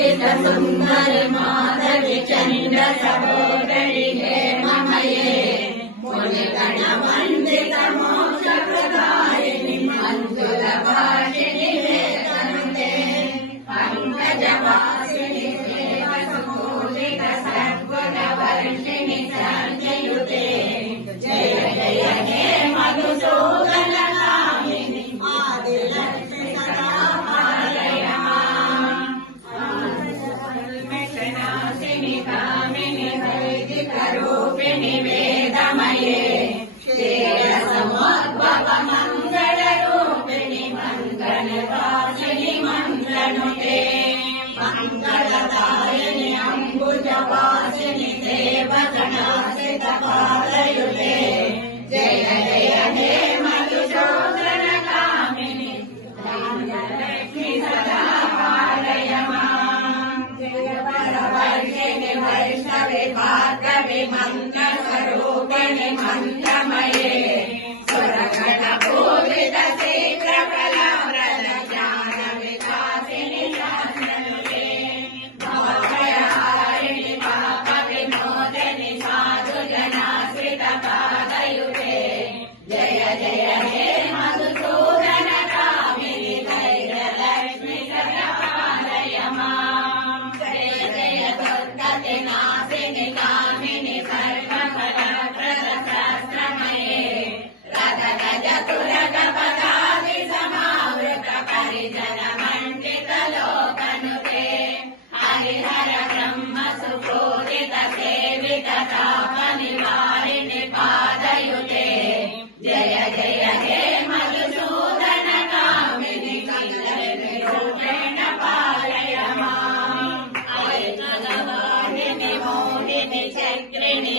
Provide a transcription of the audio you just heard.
वन्दित सुन्दरि माधवि चण्ड सहोदरि हेममये मुनिगण वन्दित मोक्षप्रदायिनि मञ्जुल भाषिणि वेदनुते पङ्कजवासिनि सेवसमूलित सद्गुणवर्षिणि सञ्जयुते जय जय हे मधुसूदन कामिनि आदिलक्ष्मि सदा पालय मां कामिनि वैदिकरूपिणि वेदमये क्षीरसमुद्भव मङ्गलरूपिणि मङ्गलवासिनि मङ्गलनुते मङ्गलदायिनि अम्बुजवासिनि देवगणासित पालयुते जय जय हे मधुसूदन कामिनि लक्ष्मि सदा पालय मां जय वरवर्षिणि वैष्णवि भार्गवि मन्त्रस्वरूपिणि मन्त्रमये सुरगण पूजित शीघ्रफलप्रद ज्ञान विकासिनि शास्त्रनुते भवभयहारिणि पाप विमोचनि साधुजनाश्रित पादयुते जय जय हे मधुसूदन कामिनि धैर्यलक्ष्मि सदा पालय मां जय जय दुर्गति नाशिनि कामिनि सर्वफलप्रद शास्त्रमये रथगज तुरग पदाति समावृत परिजन मण्डित लोकनुते हरिहर ब्रह्म सुपूजित सेवित ताप निवारिणि पादयुते जय जय हे मधुसूदन कामिनि रूपेण पालय मां ऐकदवाहिनि मोहिनि चक्रिणि